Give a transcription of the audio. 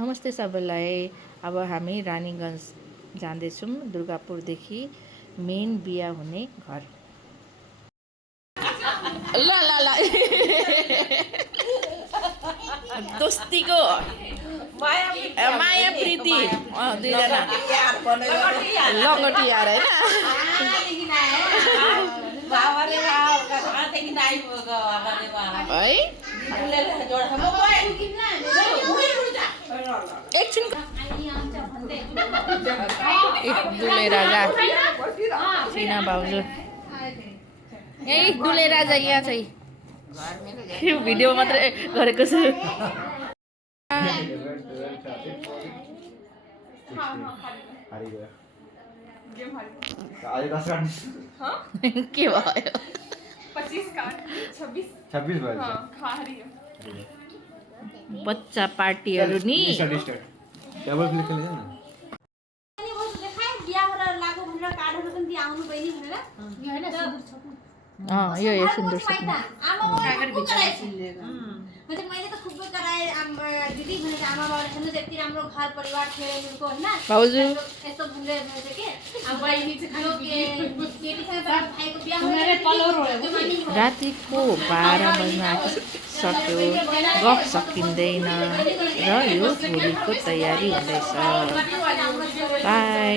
नमस्ते सबैलाई। अब हामी रानीगञ्ज जाँदैछौँ, दुर्गापुरदेखि मेन बिहा हुने घर। ल ल ल दोस्तीको माया प्रीति दुईजना लङ्गटी यार होइन। एकछिन दुले राजा सिना भाउजू यही दुले राजा यहाँ चाहिँ भिडियो मात्रै गरेको छु। के भयो 26 बच्चा पार्टीहरू नि डबल क्लिक गर्नु न। यो सिन्दुर मैले त खुबै कराए दिदी भनेर आमा बाबाले भन्नु त्यति राम्रो घर परिवार थियो उनको हैन भाउजू यस्तो भुले भन्छ के अब बहिनी चाहिँ केटीसँग भाइको बिहा हुने रातिको 12 बज्न आइसक्यो, गफ सकिँदैन र यो भोलिको तयारी हुँदैछ। बाई।